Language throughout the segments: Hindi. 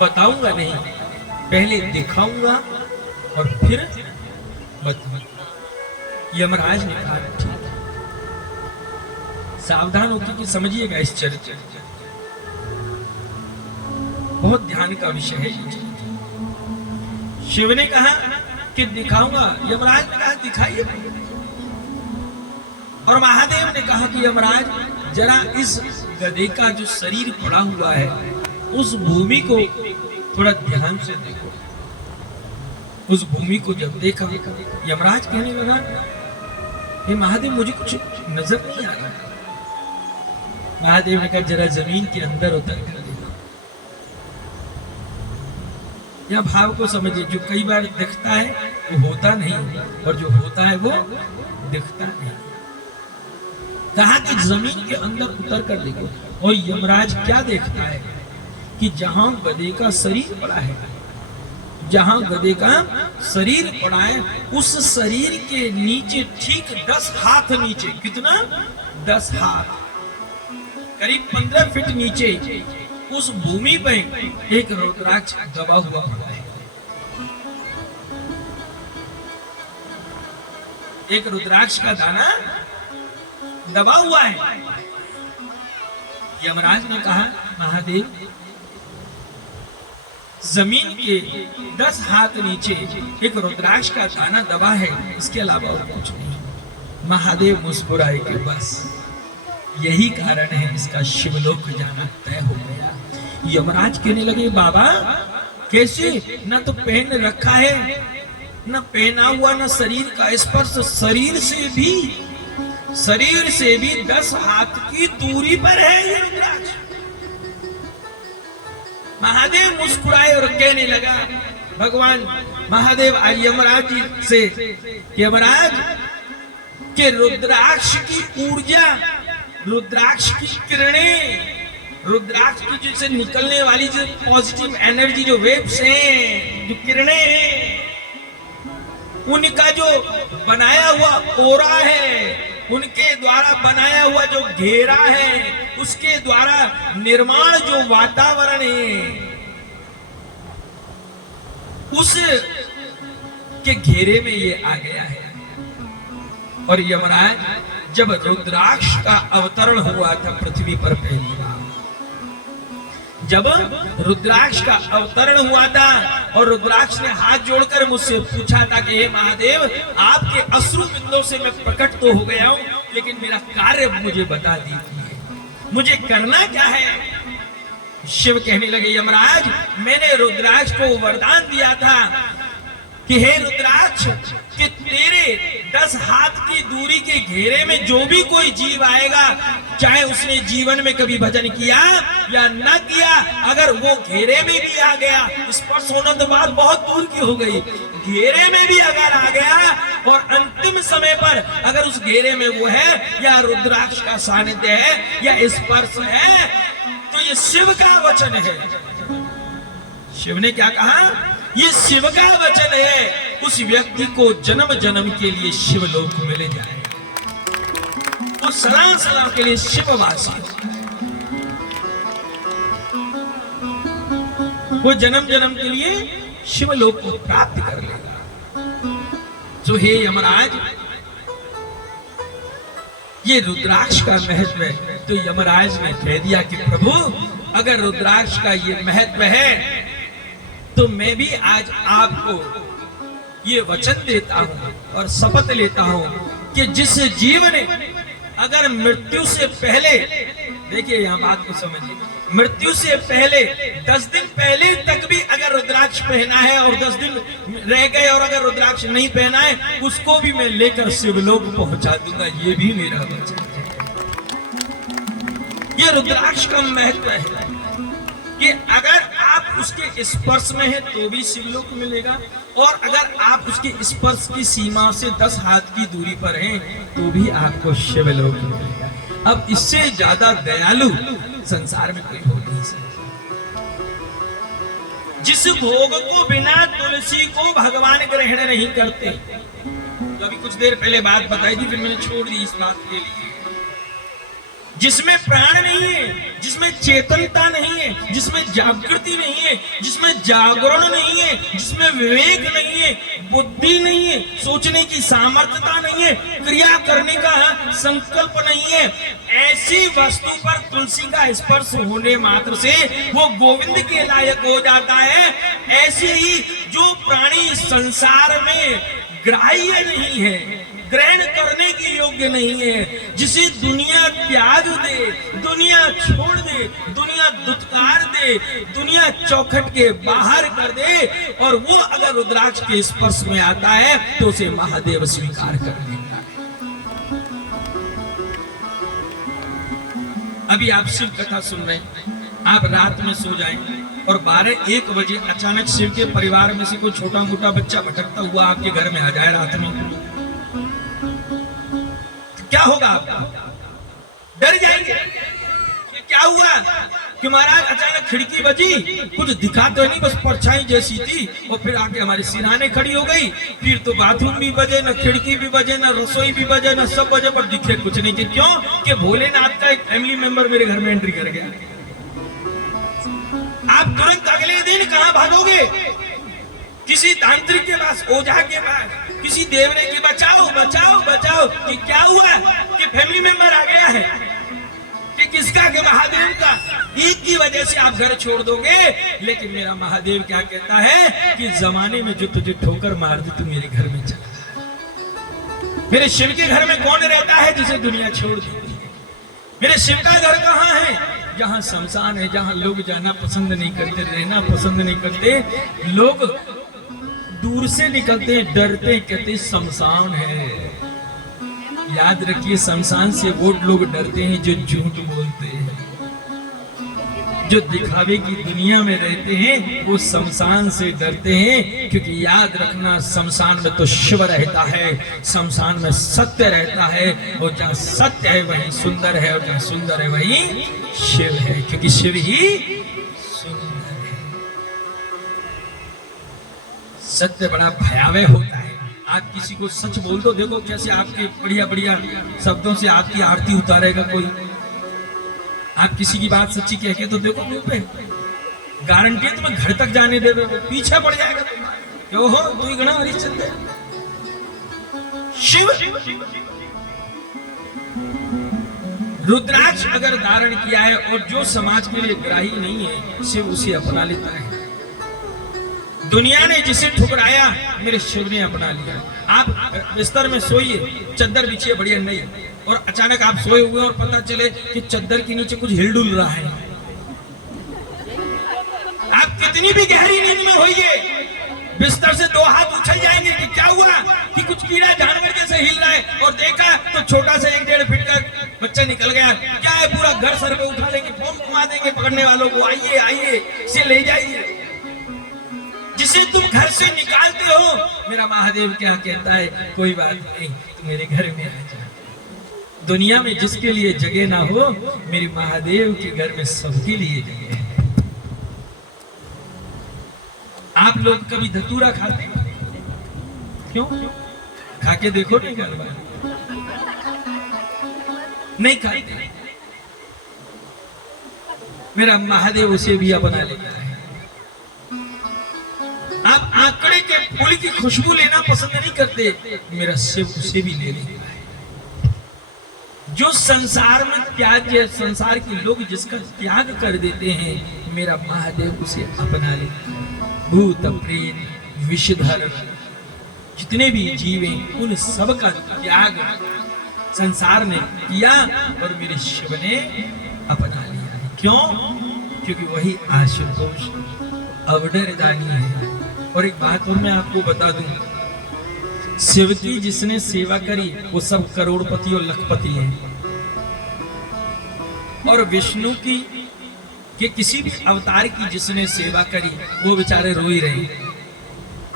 बताऊंगा नहीं, पहले दिखाऊंगा और फिर बताऊंगा। यमराज ने कहा ठीक है, सावधान होकर कि समझिएगा इस चर्चा, बहुत ध्यान का विषय है ये चर्चा। शिव ने कहा कि दिखाऊंगा, यमराज ने कहा दिखाइए, और महादेव ने कहा कि यमराज जरा इस गधे का जो शरीर पड़ा हुआ है उस भूमि को थोड़ा ध्यान से देखो। उस भूमि को जब देखा, यमराज कहने लगा हे महादेव मुझे कुछ नजर नहीं आ रहा। महादेव ने कहा जरा जमीन के अंदर उतर कर देखो। यह भाव को समझिए, जो कई बार दिखता है वो होता नहीं, और जो होता है वो दिखता नहीं। कहा कि जमीन के अंदर उतर कर देखो, और यमराज क्या देखता है कि जहां गधे का शरीर पड़ा है, जहां गधे का शरीर पड़ा है, उस शरीर के नीचे ठीक 10 हाथ नीचे, कितना 10 हाथ, करीब 15 फीट नीचे उस भूमि पर एक रुद्राक्ष दबा हुआ है। एक रुद्राक्ष का दाना दबा हुआ है। यमराज ने कहा महादेव जमीन के 10 हाथ नीचे एक रुद्राक्ष का दाना दबा है, इसके अलावा और कुछ नहीं। महादेव मुस्कुराए कि बस यही कारण है इसका शिवलोक जाना तय हो गया। यमराज कहने लगे बाबा कैसे, न तो पहन रखा है, न पहना हुआ, न शरीर का स्पर्श, शरीर से भी 10 हाथ की दूरी पर है ये रुद्राक्ष। महादेव मुस्कुराए और कहने लगा, भगवान महादेव आज यमराज से, यमराज के रुद्राक्ष की ऊर्जा, रुद्राक्ष की किरणें, रुद्राक्ष की जैसे निकलने वाली जो पॉजिटिव एनर्जी, जो वेव्स हैं, जो किरणें हैं, उनका जो बनाया हुआ ओरा है, उनके द्वारा बनाया हुआ जो घेरा है, उसके द्वारा निर्माण जो वातावरण है, उस के घेरे में ये आ गया है। और यमराज जब रुद्राक्ष का अवतरण हुआ था पृथ्वी पर पहली बार, जब रुद्राक्ष का अवतरण हुआ था और रुद्राक्ष ने हाथ जोड़कर मुझसे पूछा था कि हे महादेव आपके अश्रु बिंदों से मैं प्रकट तो हो गया हूं, लेकिन मेरा कार्य मुझे बता दीजिए, मुझे करना क्या है। शिव कहने लगे यमराज मैंने रुद्राक्ष को वरदान दिया था कि हे रुद्राक्ष कि तेरे 10 हाथ की दूरी के घेरे में जो भी कोई जीव आएगा, चाहे उसने जीवन में कभी भजन किया या न किया, अगर वो घेरे में भी आ गया, स्पर्श होना तो बात बहुत दूर की हो गई, घेरे में भी अगर आ गया और अंतिम समय पर अगर उस घेरे में वो है या रुद्राक्ष का सानिध्य है या स्पर्श है, तो ये शिव का वचन है। शिव ने क्या कहा, ये शिव का वचन है, उस व्यक्ति को जन्म जन्म के लिए शिवलोक मिल जाएगा, वो सलाम सलाम के लिए शिववासी, वो जन्म जन्म के लिए शिवलोक को प्राप्त कर लेगा। तो हे यमराज ये रुद्राक्ष का महत्व है। तो यमराज ने कह दिया कि प्रभु अगर रुद्राक्ष का ये महत्व है तो मैं भी आज आपको ये वचन देता हूं और शपथ लेता हूं कि जिस जीव ने अगर मृत्यु से पहले, देखिए यहां बात को समझिए, मृत्यु से पहले 10 दिन पहले तक भी अगर रुद्राक्ष पहना है और 10 दिन रह गए और अगर रुद्राक्ष नहीं पहना है, उसको भी मैं लेकर शिवलोक पहुंचा दूंगा, ये भी मेरा वचन है। ये रुद्राक्ष का महत्व है कि अगर आप उसके स्पर्श में हैं तो भी शिवलोक मिलेगा, और अगर आप उसके स्पर्श की सीमा से 10 हाथ की दूरी पर हैं तो भी आपको शिवलोक मिलेगा। अब इससे ज्यादा दयालु संसार में कोई हो नहीं सकता। जिस भोग को बिना तुलसी को भगवान ग्रहण नहीं करते, तो अभी कुछ देर पहले बात बताई थी, फिर मैंने छोड़ दी इस बात के लिए। जिसमें प्राण नहीं है, जिसमें चेतनता नहीं है, जिसमें जागृति नहीं है, जिसमें जागरण नहीं है, जिसमें विवेक नहीं है, बुद्धि नहीं है, सोचने की सामर्थ्यता नहीं है, क्रिया करने का संकल्प नहीं है, ऐसी वस्तु पर तुलसी का स्पर्श होने मात्र से वो गोविंद के लायक हो जाता है। ऐसे ही जो प्राणी संसार में ग्राह्य नहीं है, ग्रहण करने की योग्य नहीं है, जिसे दुनिया त्याग दे, दुनिया छोड़ दे, दुनिया दुत्कार दे, दुनिया चौखट के बाहर कर दे, और वो अगर रुद्राक्ष के स्पर्श में आता है तो उसे महादेव स्वीकार कर लेता है। अभी आप शिव कथा सुन रहे हैं, आप रात में सो जाएं और 12-1 बजे अचानक शिव के परिवार में से कोई छोटा मोटा बच्चा भटकता हुआ आपके घर में आ जाए रात में, क्या होगा? आपका डर जाएंगे कि क्या हुआ कि महाराज अचानक खिड़की बजी, कुछ दिखा तो नहीं, बस परछाई जैसी थी, और फिर आके हमारे सिरहाने खड़ी हो गई। फिर तो बाथरूम भी बजे, न खिड़की भी बजे, न रसोई भी बजे, न सब बजे, पर दिखे कुछ नहीं। कि क्यों? कि भोलेनाथ का एक फैमिली मेंबर मेरे घर में एंट्री कर गया। आप तुरंत अगले दिन कहां भागोगे? किसी तांत्रिक के पास, ओझा के पास, किसी देवरे के, बचाओ बचाओ बचाओ। कि क्या हुआ? कि फैमिली मेंबर आ गया है। कि किसका? कि महादेव का। एक की वजह से आप घर छोड़ दोगे, लेकिन मेरा महादेव क्या कहता है कि जमाने में जो तुझे ठोकर मार दी, तू मेरे घर में चला। मेरे शिव के घर में कौन रहता है जिसे दुनिया छोड़ दी? मेरे शिव का घर कहाँ है? जहाँ शमशान है, जहाँ लोग जाना पसंद नहीं करते, रहना पसंद नहीं करते, लोग दूर से निकलते हैं, डरते हैं, कहते शमशान है। याद रखिए, शमशान से वो लोग डरते हैं जो झूठ बोलते हैं, जो दिखावे की दुनिया में रहते हैं, वो शमशान से डरते हैं। क्योंकि याद रखना, शमशान में तो शिव रहता है, शमशान में सत्य रहता है, और जहाँ सत्य है वहीं सुंदर है, और जहाँ सुंदर है वहीं शिव है, क्योंकि शिव ही सत्य बड़ा भयावह होता है। आप किसी को सच बोल दो, देखो कैसे आपके बढ़िया बढ़िया शब्दों से आपकी आरती उतारेगा कोई। आप किसी की बात सच्ची कह के तो देखो मुंह पे, गारंटी है तुम्हें घर तक जाने देवे, पीछे पड़ जाएगा। क्यों हो तू गणा हरिश्चंद्र? शिव रुद्राक्ष अगर धारण किया है और जो समाज के लिए ग्राही नहीं है, शिव उसे अपना लेता है। दुनिया ने जिसे ठुकराया, मेरे शिव ने अपना लिया। आप बिस्तर में सोइए, चद्दर बिछिए बढ़िया नहीं, और अचानक आप सोए हुए और पता चले कि चद्दर के नीचे कुछ हिल डुल रहा है। आप कितनी भी गहरी नींद में होइए, बिस्तर से 2 हाथ उछल जाएंगे कि क्या हुआ, कि कुछ कीड़ा जानवर जैसे हिल रहा है, और देखा तो छोटा सा 1-1.5 फीट का बच्चा निकल गया। क्या है? पूरा घर सर पे उठा लेंगे, बम घुमा देंगे पकड़ने वालों को, आइए आइए इसे ले जाइए। जिसे तुम घर से निकालते हो, मेरा महादेव क्या कहता है? कोई बात नहीं, तुम मेरे घर में आ जा। दुनिया में जिसके लिए जगह ना हो, मेरे महादेव के घर में सबके लिए जगह है। आप लोग कभी धतूरा खाते हैं? क्यों? खा के देखो नहीं, घर वाले नहीं खाते। मेरा महादेव उसे भी अपना लेता है। आप आंकड़े के फूल की खुशबू लेना पसंद नहीं करते, मेरा शिव उसे भी ले लेता है। जो संसार में त्याज्य, संसार के लोग जिसका त्याग कर देते हैं, मेरा महादेव उसे अपना लेता है। भूत प्रेत विषधर जितने भी जीव हैं, उन सब का त्याग संसार ने किया और मेरे शिव ने अपना लिया है। क्यों? क्योंकि वही आशुतोष अवडरदानी है। और एक बात और मैं आपको बता दूं, शिव की जिसने सेवा करी वो सब करोड़पति और लखपति हैं, और विष्णु की कि किसी भी अवतार की जिसने सेवा करी वो बेचारे रो ही रहे।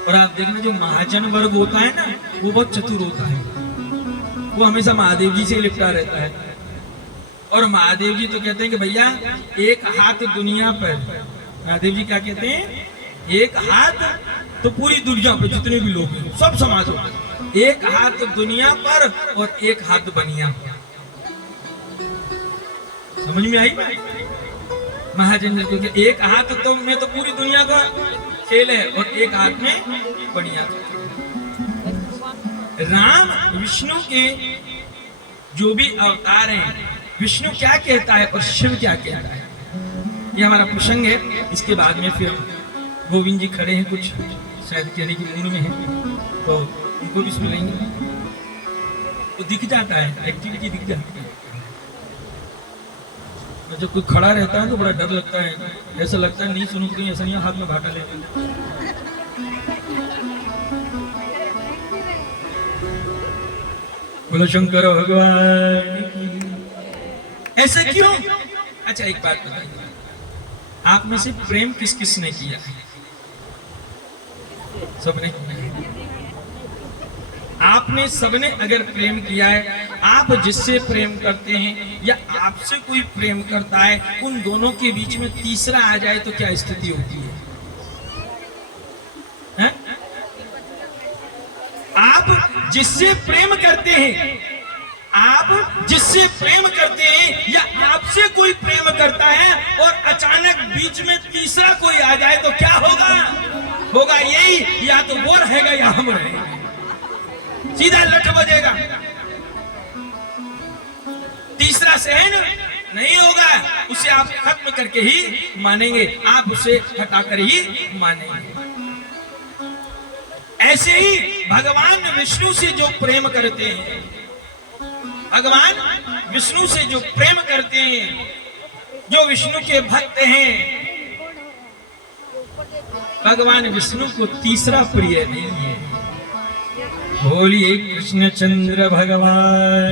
और आप देखना, जो महाजन वर्ग होता है ना, वो बहुत चतुर होता है, वो हमेशा महादेव जी से लिपटा रहता है। और महादेव जी तो कहते हैं कि भैया एक हाथ दुनिया पर, महादेव जी क्या कहते हैं? एक हाथ तो पूरी दुनिया पर जितने भी लोग हैं सब समाज हो, एक हाथ दुनिया पर और एक हाथ बनिया पर। समझ में आई बात? महाजन को एक हाथ तो में तो पूरी दुनिया का खेल है और एक हाथ में बढ़िया। राम विष्णु के जो भी अवतार हैं, विष्णु क्या कहता है और शिव क्या कहता है, ये हमारा प्रसंग है। इसके बाद में फिर गोविंद जी खड़े हैं, कुछ शायद कहने की मूड में है, तो उनको भी सुनेंगे। तो दिख जाता है, एक्टिविटी दिख जाती है। जब कोई खड़ा रहता है तो बड़ा डर लगता है, ऐसा लगता है नहीं सुनू कहीं ऐसा नहीं हाथ में घाटा ले। बोलो शंकर भगवान की। ऐसे क्यों? अच्छा एक बात बताइए, आप में से प्रेम किस किस ने किया? सबने किया। आपने सबने अगर प्रेम किया है, आप जिससे प्रेम करते हैं या आपसे कोई प्रेम करता है, उन दोनों के बीच में तीसरा आ जाए तो क्या स्थिति होती है? है? आप जिससे प्रेम करते हैं, आप जिससे प्रेम करते हैं या आपसे कोई प्रेम करता है और अचानक बीच में तीसरा कोई आ जाए तो क्या होगा? होगा यही, या तो वो रहेगा या हम रहेंगे, सीधा लठ बजेगा। तीसरा सहन नहीं होगा, उसे आप खत्म करके ही मानेंगे, आप उसे हटाकर ही मानेंगे। ऐसे ही भगवान विष्णु से जो प्रेम करते हैं, भगवान विष्णु से जो प्रेम करते हैं, जो विष्णु के भक्त हैं, भगवान विष्णु को तीसरा प्रिय नहीं है। बोलिए कृष्ण चंद्र भगवान।